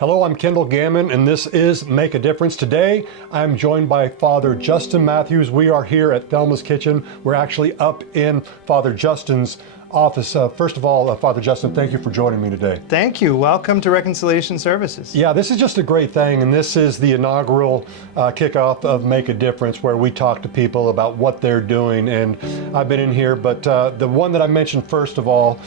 Hello, I'm Kendall Gammon, and this is Make a Difference. Today, I'm joined by Father Justin Mathews. We are here at Thelmas Kitchen. We're actually up in Father Justin's office. First of all, Father Justin, thank you for joining me today. Thank you. Welcome to Reconciliation Services. Yeah, this is just a great thing, and this is the inaugural kickoff of Make a Difference, where we talk to people about what they're doing. And I've been in here, but the one that I mentioned first of all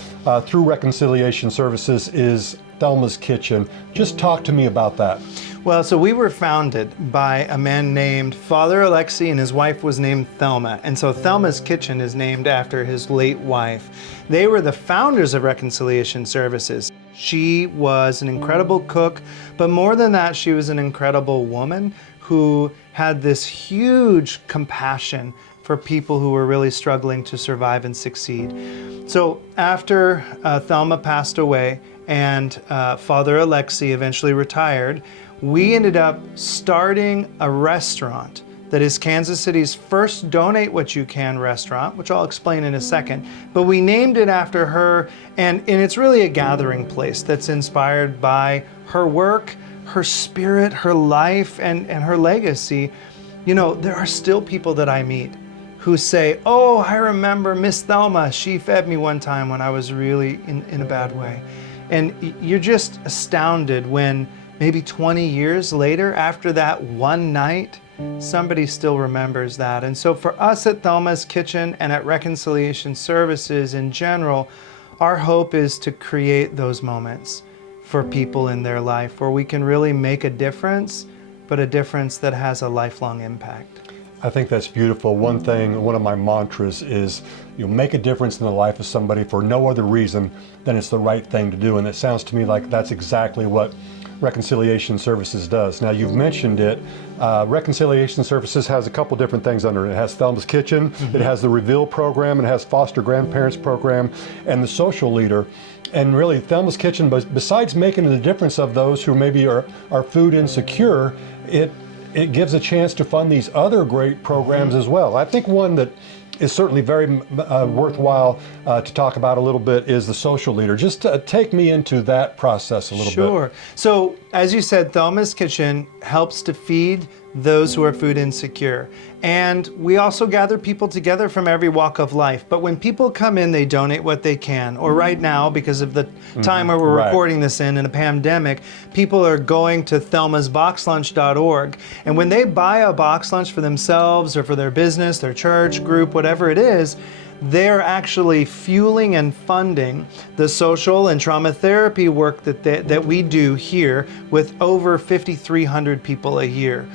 through Reconciliation Services is Thelmas Kitchen. Just talk to me about that. Well, so we were founded by a man named Father Alexei, and his wife was named Thelma. And so Thelma's Kitchen is named after his late wife. They were the founders of Reconciliation Services. She was an incredible cook, but more than that, she was an incredible woman who had this huge compassion for people who were really struggling to survive and succeed. So after Thelma passed away and Father Alexei eventually retired, we ended up starting a restaurant that is Kansas City's first Donate What You Can restaurant, which I'll explain in a second. But we named it after her, and it's really a gathering place that's inspired by her work, her spirit, her life, and her legacy. You know, there are still people that I meet who say, oh, I remember Miss Thelma. She fed me one time when I was really in a bad way. And you're just astounded when maybe 20 years later, after that one night, somebody still remembers that. And so for us at Thelma's Kitchen and at Reconciliation Services in general, our hope is to create those moments for people in their life where we can really make a difference, but a difference that has a lifelong impact. I think that's beautiful. One of my mantras is, make a difference in the life of somebody for no other reason than it's the right thing to do. And it sounds to me like that's exactly what Reconciliation Services does. Now, you've mentioned it. Reconciliation Services has a couple different things under it. It has Thelma's Kitchen, it has the Reveal program, it has Foster Grandparents program, and the Social Leader. And really, Thelma's Kitchen, besides making the difference of those who maybe are food insecure, it gives a chance to fund these other great programs as well. I think one that is certainly very worthwhile to talk about a little bit is the Social Leader. Just take me into that process a little bit. Sure. So, as you said, Thelma's Kitchen helps to feed those who are food insecure. And we also gather people together from every walk of life. But when people come in, they donate what they can. Or right now, because of the time where we're recording this in a pandemic, people are going to thelmasboxlunch.org. And when they buy a box lunch for themselves or for their business, their church, group, whatever it is, they're actually fueling and funding the social and trauma therapy work that we do here with over 5,300 people a year.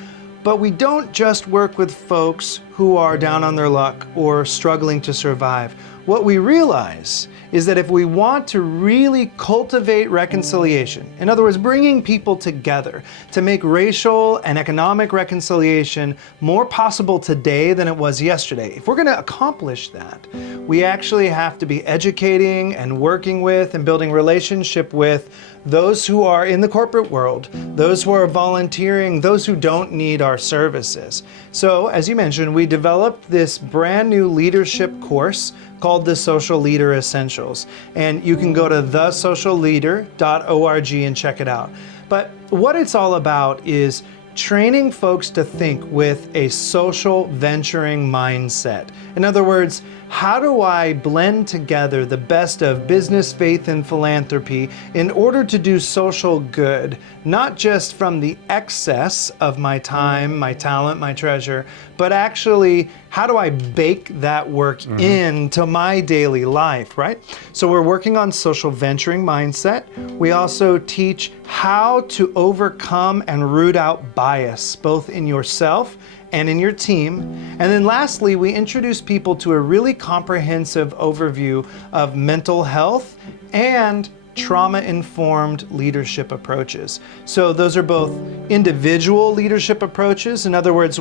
But we don't just work with folks who are down on their luck or struggling to survive. What we realize is that if we want to really cultivate reconciliation, in other words, bringing people together to make racial and economic reconciliation more possible today than it was yesterday, if we're going to accomplish that, we actually have to be educating and working with and building relationship with those who are in the corporate world, those who are volunteering, those who don't need our services. So, as you mentioned, we developed this brand new leadership course called the Social Leader Essentials. And you can go to thesocialleader.org and check it out. But what it's all about is training folks to think with a social venturing mindset. In other words, how do I blend together the best of business, faith, and philanthropy in order to do social good, not just from the excess of my time, my talent, my treasure, but actually, how do I bake that work into my daily life, right? So we're working on social venturing mindset. We also teach how to overcome and root out bias, both in yourself and in your team. And then lastly, we introduce people to a really comprehensive overview of mental health and trauma-informed leadership approaches. So those are both individual leadership approaches. In other words,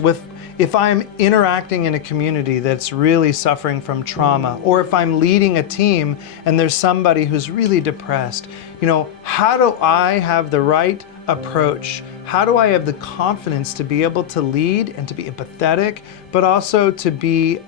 if I'm interacting in a community that's really suffering from trauma, or if I'm leading a team and there's somebody who's really depressed, how do I have the right approach? How do I have the confidence to be able to lead and to be empathetic, but also to be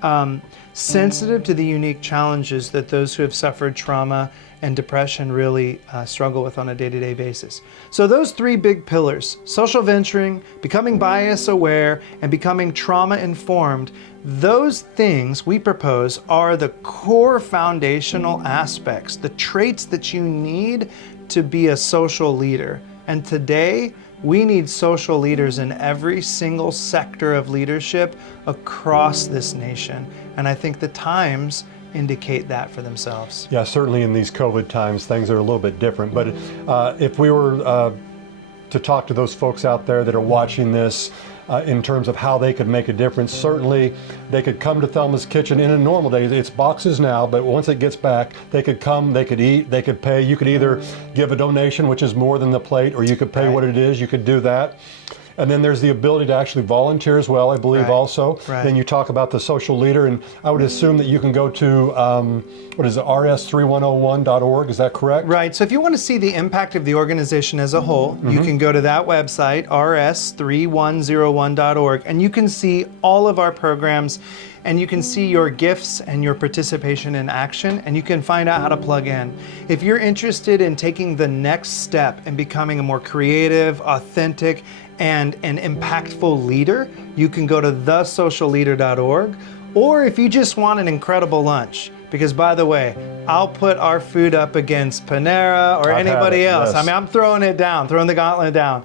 sensitive to the unique challenges that those who have suffered trauma and depression really struggle with on a day-to-day basis. So those three big pillars, social venturing, becoming bias aware, and becoming trauma informed, those things we propose are the core foundational aspects, the traits that you need to be a social leader. And today, we need social leaders in every single sector of leadership across this nation. And I think the times indicate that for themselves. Yeah, certainly in these COVID times, things are a little bit different. But if we were to talk to those folks out there that are watching this in terms of how they could make a difference, certainly they could come to Thelma's Kitchen in a normal day. It's boxes now, but once it gets back, they could come, they could eat, they could pay. You could either give a donation, which is more than the plate, or you could pay what it is. You could do that. And then there's the ability to actually volunteer as well, I believe, also. Then you talk about the social leader, and I would assume that you can go to, what is it, rs3101.org, is that correct? Right, so if you want to see the impact of the organization as a whole, you can go to that website, rs3101.org, and you can see all of our programs, and you can see your gifts and your participation in action, and you can find out how to plug in. If you're interested in taking the next step and becoming a more creative, authentic, and an impactful leader, you can go to thesocialleader.org. Or if you just want an incredible lunch, because by the way, I'll put our food up against Panera or anybody else. Yes. I mean, I'm throwing it down, throwing the gauntlet down.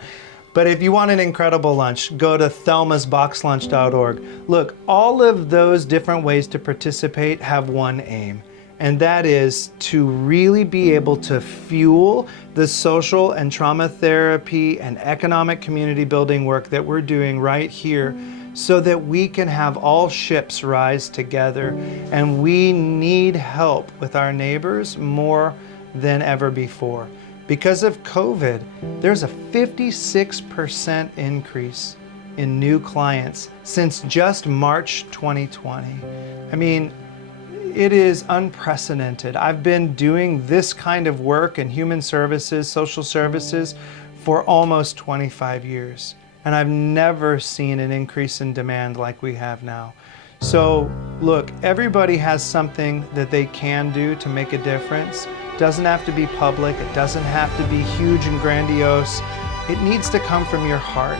But if you want an incredible lunch, go to thelmasboxlunch.org. Look, all of those different ways to participate have one aim, and that is to really be able to fuel the social and trauma therapy and economic community building work that we're doing right here, so that we can have all ships rise together. And we need help with our neighbors more than ever before. Because of COVID, there's a 56% increase in new clients since just March 2020. I mean, it is unprecedented. I've been doing this kind of work in human services, social services, for almost 25 years. And I've never seen an increase in demand like we have now. So look, everybody has something that they can do to make a difference. It doesn't have to be public. It doesn't have to be huge and grandiose. It needs to come from your heart.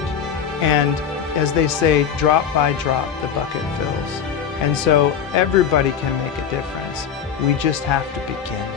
And as they say, drop by drop, the bucket fills. And so everybody can make a difference. We just have to begin.